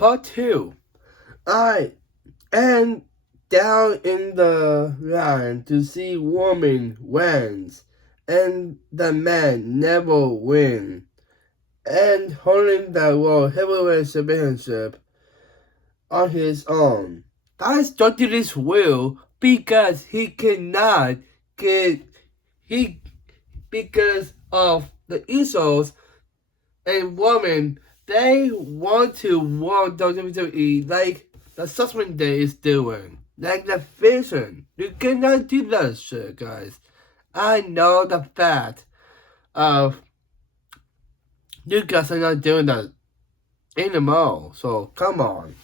Part 2. I and down in the line to see woman wins, and the man never win, and holding the World Heavyweight Championship on his own. That started his will because he cannot get he because of the Usos and women. They want to want WWE like the Sussman Day is doing. Like the Vision. You cannot do that shit, guys. I know the fact of you guys are not doing that anymore. So come on.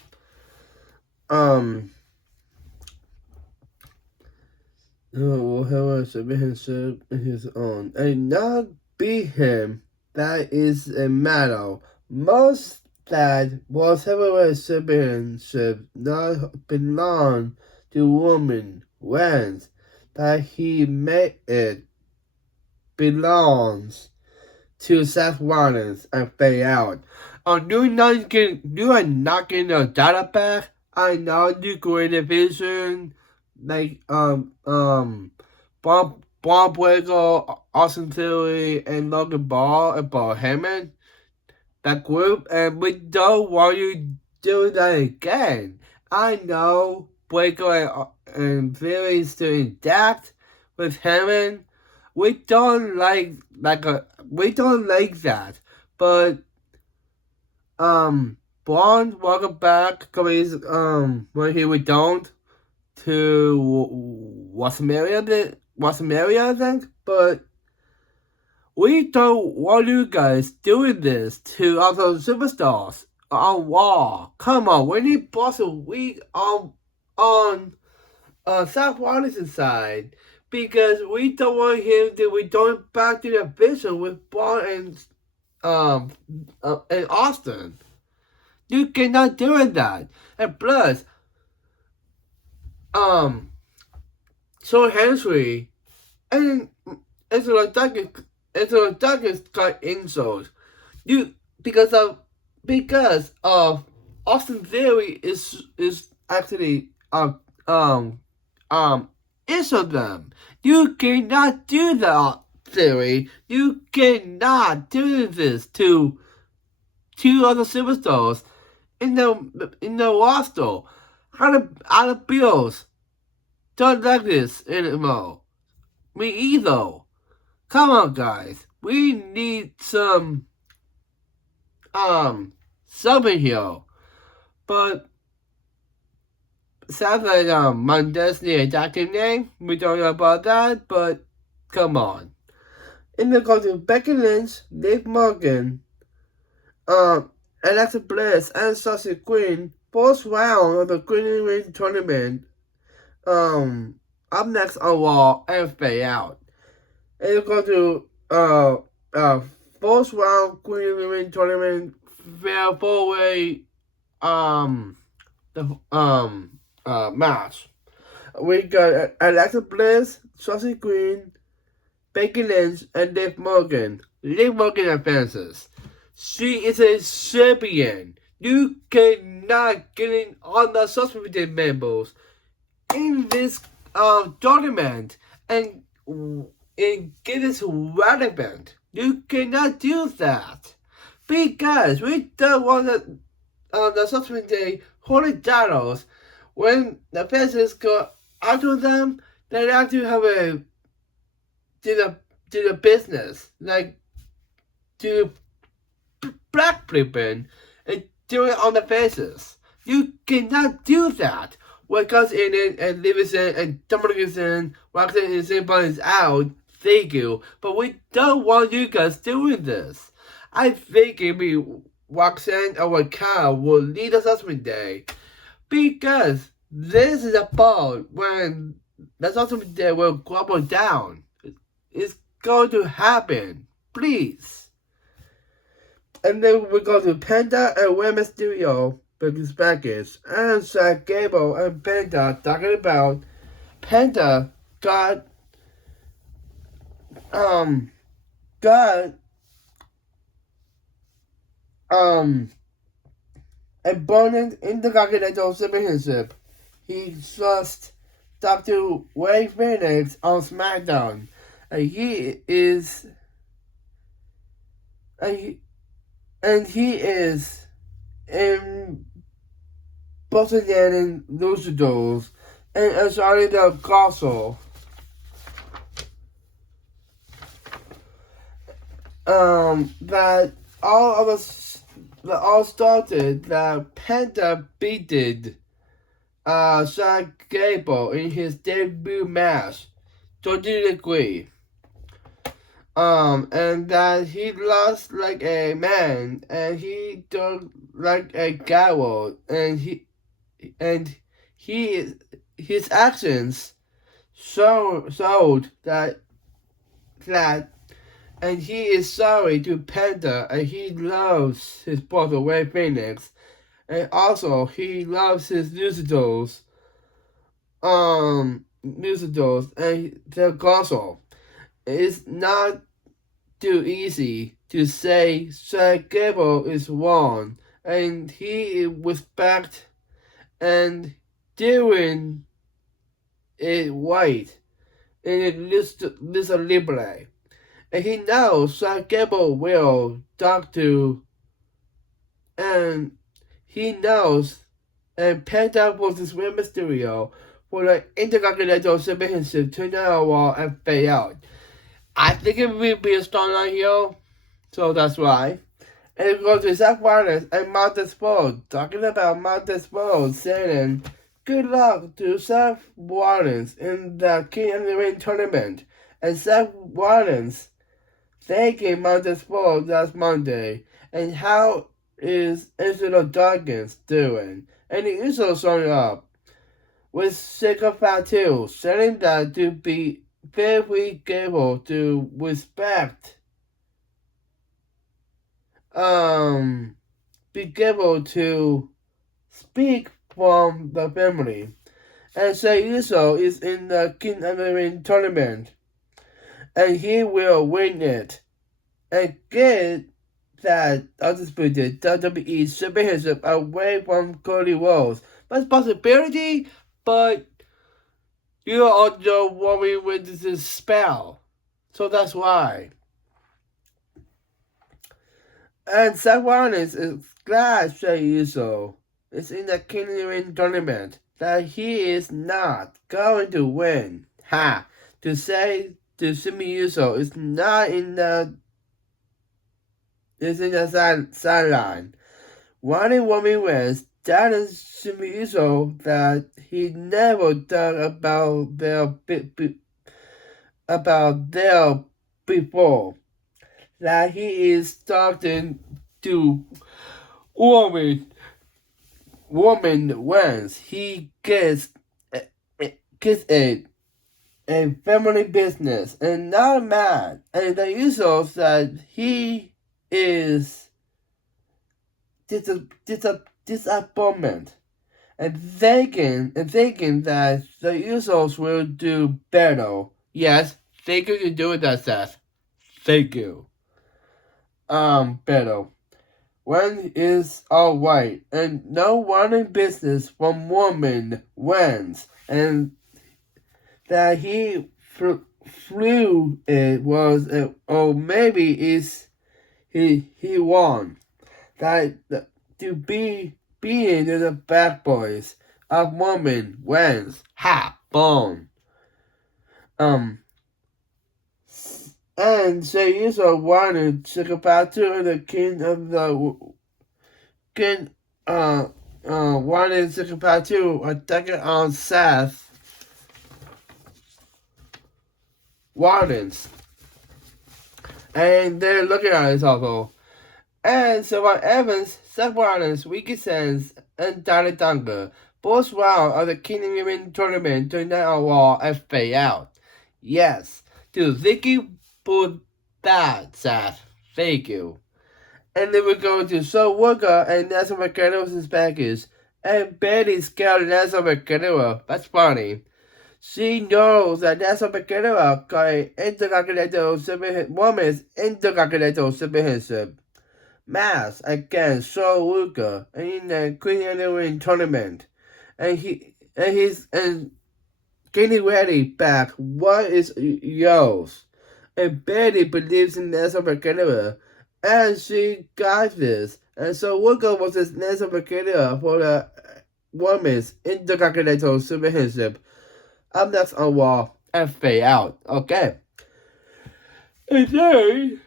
Will have a championship in his own and not beat him. That is a matter. Most that was heavyweight championship not belong to women wins. That he made it belongs to Seth Rollins and fade out. You are not getting your data back. I know you created vision like Bob Breakker, Austin Theory, and Logan Paul and Paul Heyman, that group, and we don't want you to do that again. I know Breakker and Theory is to adapt with Heyman. We don't like that, but Braun welcome back. When we don't to Wasamaria, I think, but we don't want you guys doing this to other superstars on Raw. Come on, we need boss a week on Seth Rollins' side because we don't want him to return back to the vision with Braun and Austin. You cannot do that, and plus. So Henry and it's a darkest got insults. Because of Austin Theory is actually insult them. You cannot do that, Theory. You cannot do this to two other superstars in the roster. How the Bills don't like this anymore. Me either. Come on, guys. We need some something here. But sounds like my Destiny attacking name. We don't know about that, but come on. In the go to Becky Lynch, Dave Morgan, Alexa Bliss, and Sasha Queen, first round of the Green Ring tournament. Up next on Raw and fade out. And you go to first round Green Ring tournament fair four-way match. We got Alexa Bliss, Sasha Green, Becky Lynch, and Liv Morgan. Liv Morgan advances. She is a champion. You cannot get in on the suspended members in this tournament and get this relevant. You cannot do that because we don't want the suspended holy titles when the fans go after them. They have to have a do the business like do black flipping and do it on the faces. You cannot do that. What comes in it and Livingston and Tomlinson, Roxanne and Simba is out. Thank you. But we don't want you guys doing this. I think maybe Roxanne or Kyle will lead us Assessment Day. Because this is a part when the Assessment Day will crumble down. It's going to happen. Please. And then we go to Penta and Rey Mysterio. Biggest package and Zach Gable and Penta talking about Penta got abundant intercontinental championship. He just Dr. Ray Phoenix on SmackDown. And he is in Boston Luchadors and Ashanti Del Castle. That all started that Penta beated Chad Gable in his debut match, 30 degree. And that he lost like a man, and he did like a coward, and his actions showed that, and he is sorry to Penta, and he loves his brother Ray Phoenix, and also he loves his Luchadors, and the castle. It's not too easy to say Chad Gable is wrong, and he respect and doing it right in Lucha Libre. And he knows Chad Gable will talk to, and he knows, and Penta versus Rey Mysterio for the Intercontinental Championship tonight and fade out. I think it will be a storyline here, so that's why. And it goes to Seth Rollins and Montez Ford, talking about Montez Ford, saying good luck to Seth Rollins in the King of the Ring tournament. And Seth Rollins thanking Montez Ford last Monday. And how is Enter the Darkness doing? And he also showing up with Shaker Fatu, saying that to be very able to respect, be able to speak from the family. And Jey Uso is in the King of the Ring tournament, and he will win it and get that undisputed WWE Championship away from Cody Rhodes. That's a possibility, but you are the woman with this spell. So that's why. And Seth Rollins is glad Jey Uso is in the King of the Ring tournament, that he is not going to win. To say to Jimmy Uso is not in the sideline. One woman wins. That is Jimmy Uso that he never thought about there before. That he is starting to woman wins. He gets a family business and not mad. And the Usos that he is disappointment and thinking that the Usos will do better. Yes, thank you to do that, Seth. Thank you. Better. One is alright, and no one in business from woman wins, and that he flew it was, or maybe is he won. That to being the bad boys of woman wins. Boom. And Jey Uso wanted Chikapatu and the King of the wanted Chikapatu attacking on Seth Rollins. And they're looking at it also. And Savannah Evans, Seth Rollins, Ricky Sands, and Danny Dunga both round of the King of the Ring tournament tonight on Raw and fade out. Yes, to Vicky for that, Seth. Thank you. And then we go to Soul Worker and Nelson Mercado's package. And Betty scared Nelson Mercado. That's funny. She knows that Nelson Mercado got an Intercontinental Women's Intercontinental Championship. match against Shaw Luka in the Queen Anne tournament, and he's getting ready back. What is yours? And Betty believes in Nelson Canada, and she got this. And so Luka was his Nelson Canada for the women's intercontinental championship. Up next on Raw and fade out. Okay. And then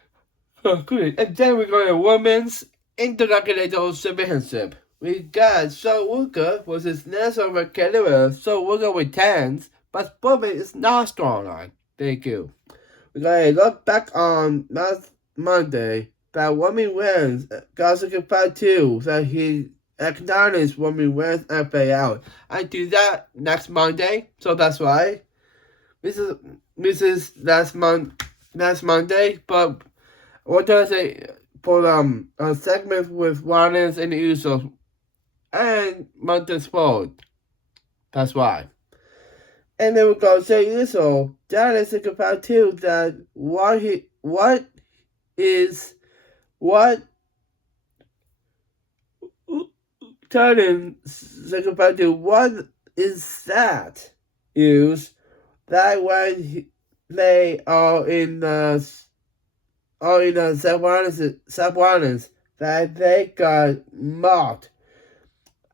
we go to women's intercontinental championship. We got Shaw Luka versus Nelson Canada. So Luka retains, but Bobby is not strong on. Thank you. We gotta look back on last Monday that Roman Reigns got second fight too, so he acknowledged Roman Reigns and fade out. I do that next Monday, so that's why. This is last Monday, but what do I say for a segment with Rollins and Usos and Mountain Sport. That's why. And then we go say Uso. That is think about too that what Turning think about to what is that is that when they are in the sub-Rollins that they got mocked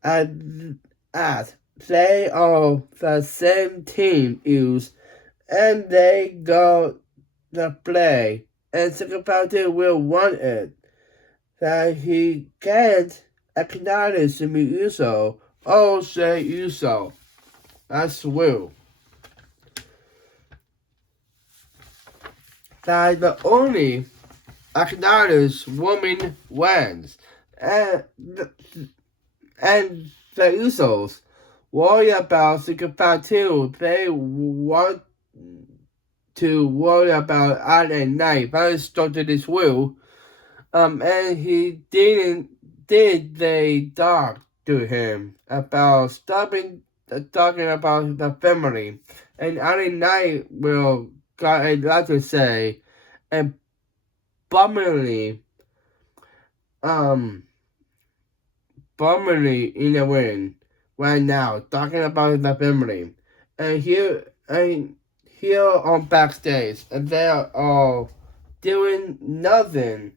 at they are the same team use and they go the play and Sakapati will want it that he can't acknowledge me Uso or say Uso. That's will. That the only acknowledged woman wins and the Usos worry about Sakapati. They want to worry about Friday night. That started his will. And he did they talk to him about stopping talking about the family. And Friday night will got a lot to say and bummerly in the win right now, talking about the family. And here on backstage, and they are all doing nothing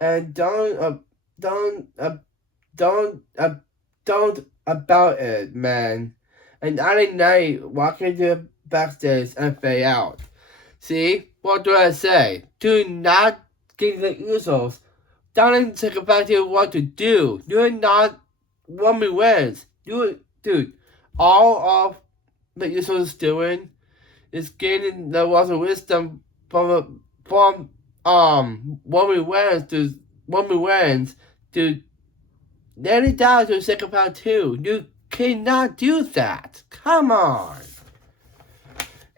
and don't about it, man. And Friday night walking to the backstage and fade out. See, what do I say? Do not give the Usos. Don't think about what to do. You're not Roman Reigns. Dude. All of the Usos doing is getting the words of wisdom from Roman Reigns to let it down to second part 2. You cannot do that. Come on.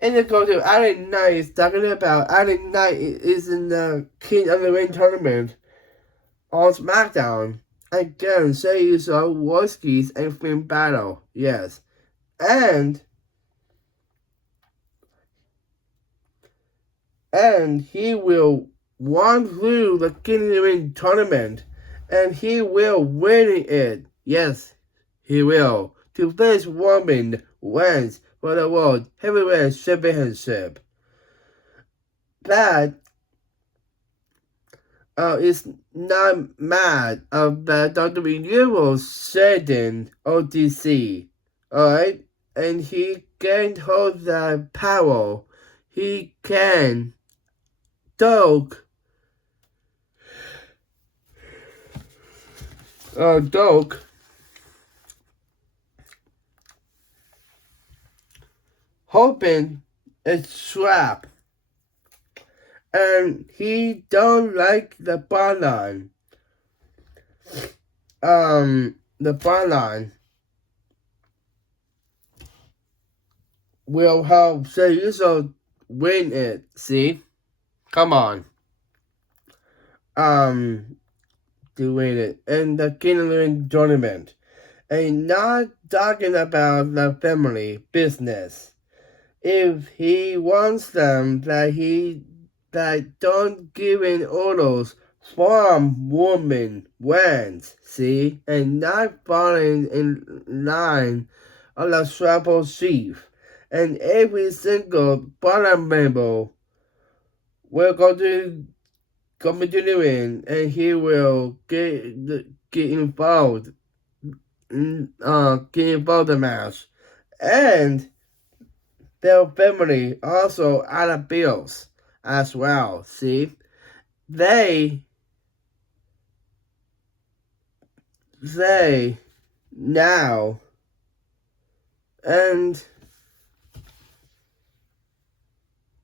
And then go to Alan Knight talking about Alan Knight is in the King of the Ring tournament on SmackDown. Again, Shay Uso, Warskis, and Finn Battle. Yes. And he will run through the King of the Ring tournament. And he will win it. Yes, he will. To face Roman Reigns for the World Heavyweight Championship. That is not mad of the WWE Euro Sheldon OTC. Alright? And he can hold the power. He can Doke hoping a trap. And he don't like the byline. The byline will help Shay Uso win it. See? Come on. Doing it in the King of the Ring tournament. And not talking about the family business. If he wants them that don't give in orders Farm woman wins, see, and not falling in line on the tribal chief. And every single bottom member will go to the ring, and he will get involved get involved in the match. And their family also out of bills as well. See, they now and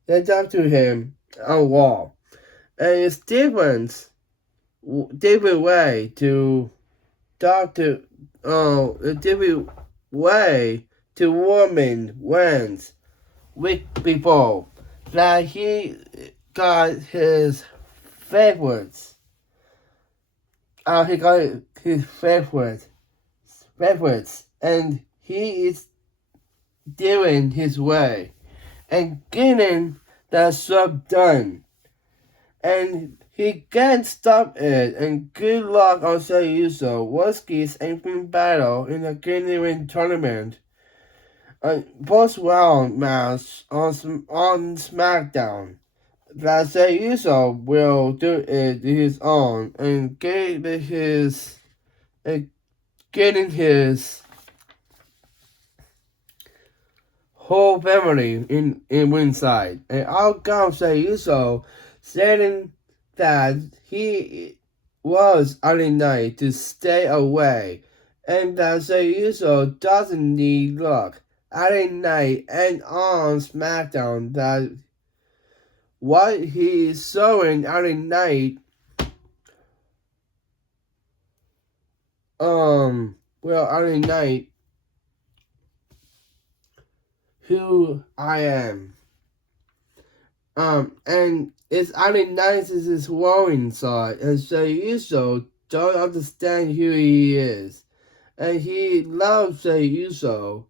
they talk to him on wall, and it's different way to talk to a different way to woman wins week before that he got his favorites. He got his favorites, and he is doing his way and getting the job done. And he can't stop it. And good luck on Jey Uso. Whiskey's ancient battle in the Canadian tournament. First round match on SmackDown. That Jey Uso will do it his own and getting his whole family in ringside. And out comes Jey Uso saying that he was on the night to stay away, and that Jey Uso doesn't need luck at the night and on SmackDown. That what he is showing on the night, on the night, who I am. And it's only nice as his warring side, and Jey Uso don't understand who he is. And he loves Jey Uso.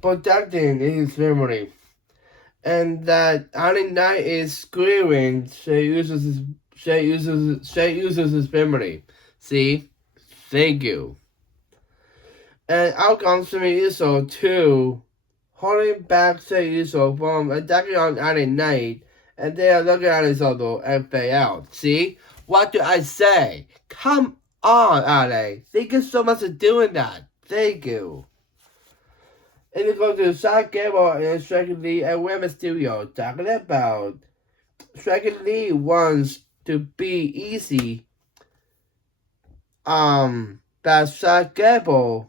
Protecting his family. And that only night is screwing Jey Uso's family. See? Thank you. And out comes Jey Uso too, holding back Jey Uso from attacking on the night, and they are looking at each other and fade out. See? What do I say? Come on, Ale. Thank you so much for doing that. Thank you. And we go to Chad Gable and Striker Lee and Rey Mysterio talking about Striker Lee wants to be easy. That Chad Gable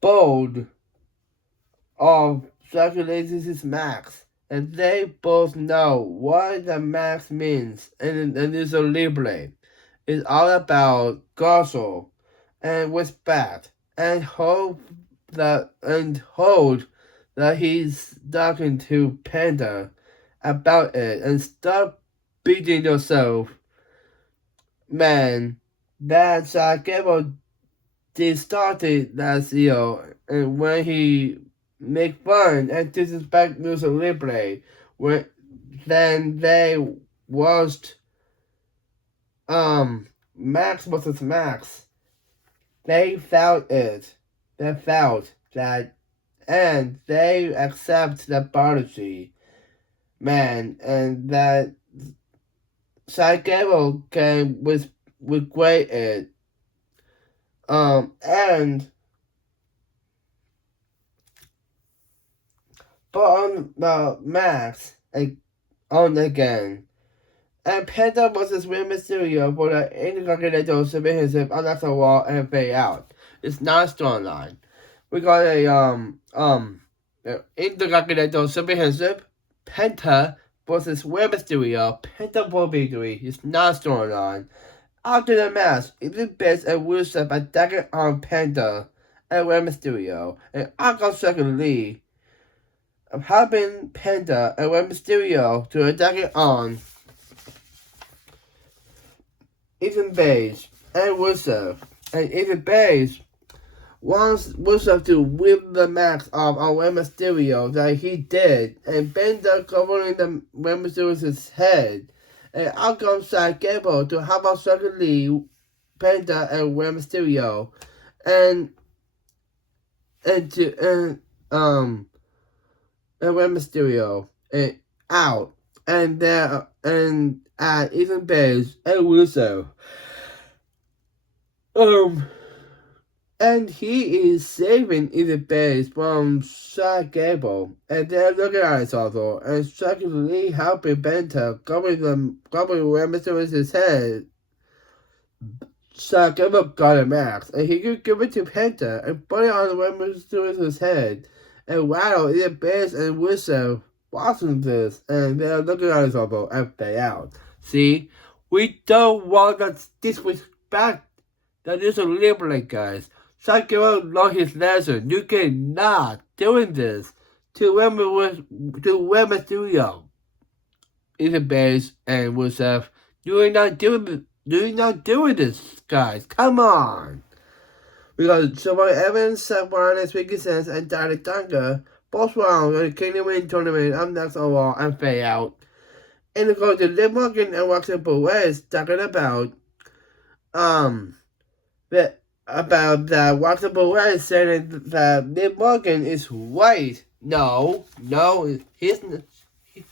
bold of Draculitis' Max, and they both know what the Max means, and it's a Libre. It's all about gospel and respect, and hold that he's talking to Panda about it, and stop beating yourself. Man, that's Gable did started last year, and when he make fun and disrespect Lucha Libre, then they watched Max versus Max. They felt it. They felt that, and they accept the apology, man, and that Chad Gable can regret it. And but on the Max on again. And Penta versus Rey Mysterio for the Intercontinental Championship on the wall and fade out. It's not a storyline. We got a Intercontinental Championship, Penta versus Rey Mysterio, Penta for victory. It's not a storyline. After the match, Elite Bits and Rusev attacking on Penta and Rey Mysterio, and Uncle Second Lee helping Penta and Rey Mysterio to attack on Ethan Page and Rusev. and Ethan Page wants Rusev to whip the mask off on Rey Mysterio that he did, and Bender covering the Rey Mysterio's head. And out comes Chad Gable to help out Sugar Lee, Bender, and Rey Mysterio, and Rey Mysterio and out, and there and Ethan Page and Rusev. And he is saving Ethan Page from Chad Gable, and they're looking at each other, and Sugar Lee helping Bender covering Rey Mysterio's head. Chad Gable got a mask, and he could give it to Penta and put it on Rey Mysterio's head. And wow, Ethan Page and Rusev watching this, and they're looking at each other and they out. See, we don't want to disrespect that is a liberate, guys. Chad Gable learned his lesson. You cannot doing this to Rey Mysterio. Ethan Page and Rusev, you're not doing this, guys. Come on. We got Sylvia Evans, Seth Rollins, Ricky Sands, and Danny Dunga. Both rounds of the Kingdom Win tournament. I'm next on Raw and Fade Out. And we go to Liv Morgan and Roxanne Perez talking about that Roxanne Perez saying that Liv Morgan is white. No,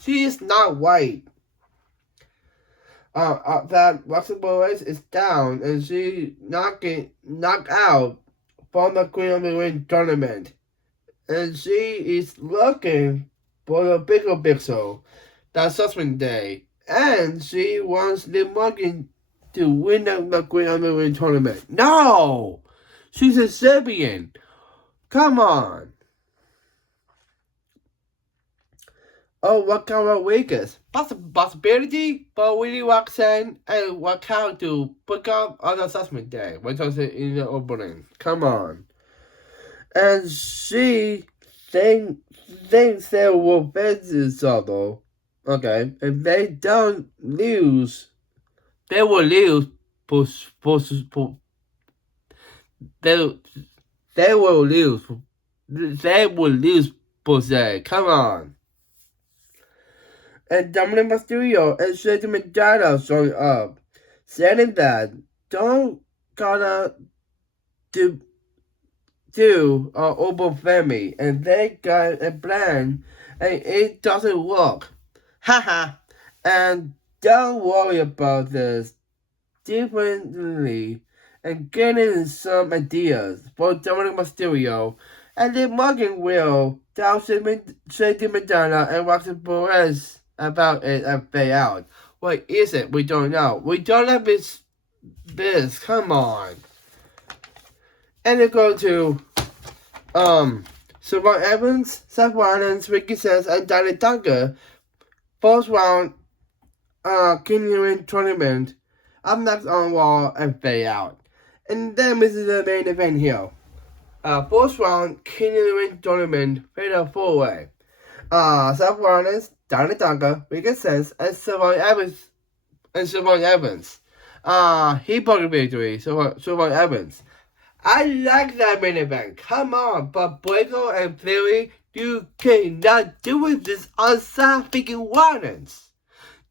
she is not white. That Roxanne Perez is down and she knocked out from the Queen of the Ring tournament. And she is looking for the bigger pixel. That's Judgment Day. And she wants Liv Morgan to win the Queen of the Ring tournament. No! She's a Serbian. Come on. Oh, what kind of Vegas? Possibility, but we need Roxanne and Raquel to pick up on the Judgment Day, which was in the opening. Come on. And she thinks they will face each other. Okay, if they don't lose, they will lose. They will lose. They will lose per se. Come on. And Dominic Mysterio and Shady McDonald showing up, saying that don't gotta do open family, and they got a plan, and it doesn't work. Haha. And don't worry about this differently, and getting some ideas for Dominic Mysterio, and then Morgan will tell Shady McDonald and Roxanne Perez about it and Fade Out. What is it? We don't know. We don't have this. Come on. And they go to Sylvia Evans, Seth Rollins, Ricky Sands, and Danny Dunga. First round continuing tournament. Up next on Raw and Fade Out. And then this is the main event here. First round continuing tournament fatal 4-way. Seth Rollins, Danny Dunga, Ricky Sands, and Sylvia Evans. He brought the victory, Sylvia Evans. I like that main event. Come on, but Blanco and Theory, you cannot do this on Seth freaking Rollins.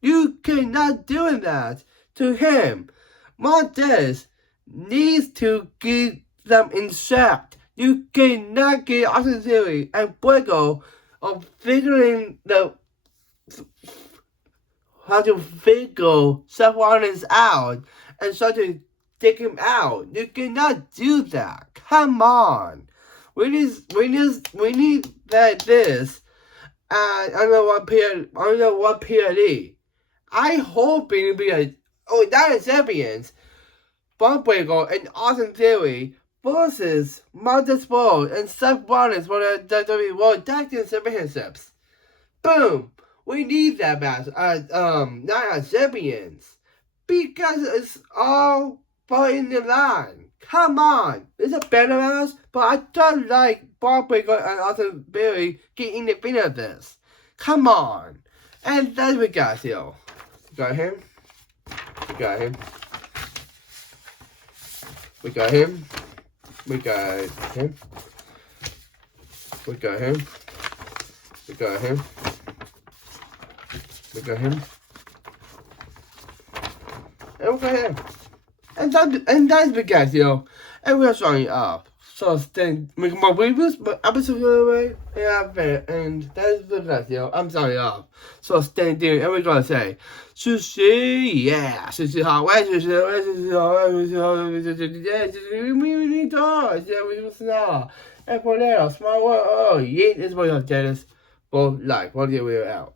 You cannot do that to him. Montez needs to get them in check. You cannot get Austin Theory and Blanco of figuring how to figure Seth Rollins out and start to take him out. You cannot do that. Come on. We need that this. I don't know what PLE. I hope it will be that is champions. Braun Breaker and Austin Theory versus Montez Ford and Seth Rollins for the WWE World Tag Team Championships. Boom. We need that match as not as champions. Because it's all put in the line. Come on. It's a better match, but I don't like Braun Breaker and Austin Theory getting the finish of this. Come on. And that's what we got here. Got him. We got him. We got him. We got him. We got him. We got him. And we got him. And that's because, and we're showing up. So then make more videos, but episode away. Yeah, and that's because, I'm sorry off. So stay tuned, and we're gonna say, sushi, yeah, sushi hot, wait, sushi hot, we need toys, yeah, we will know. And for now, small world, oh, yeah, this was Dennis. Well, what do you out?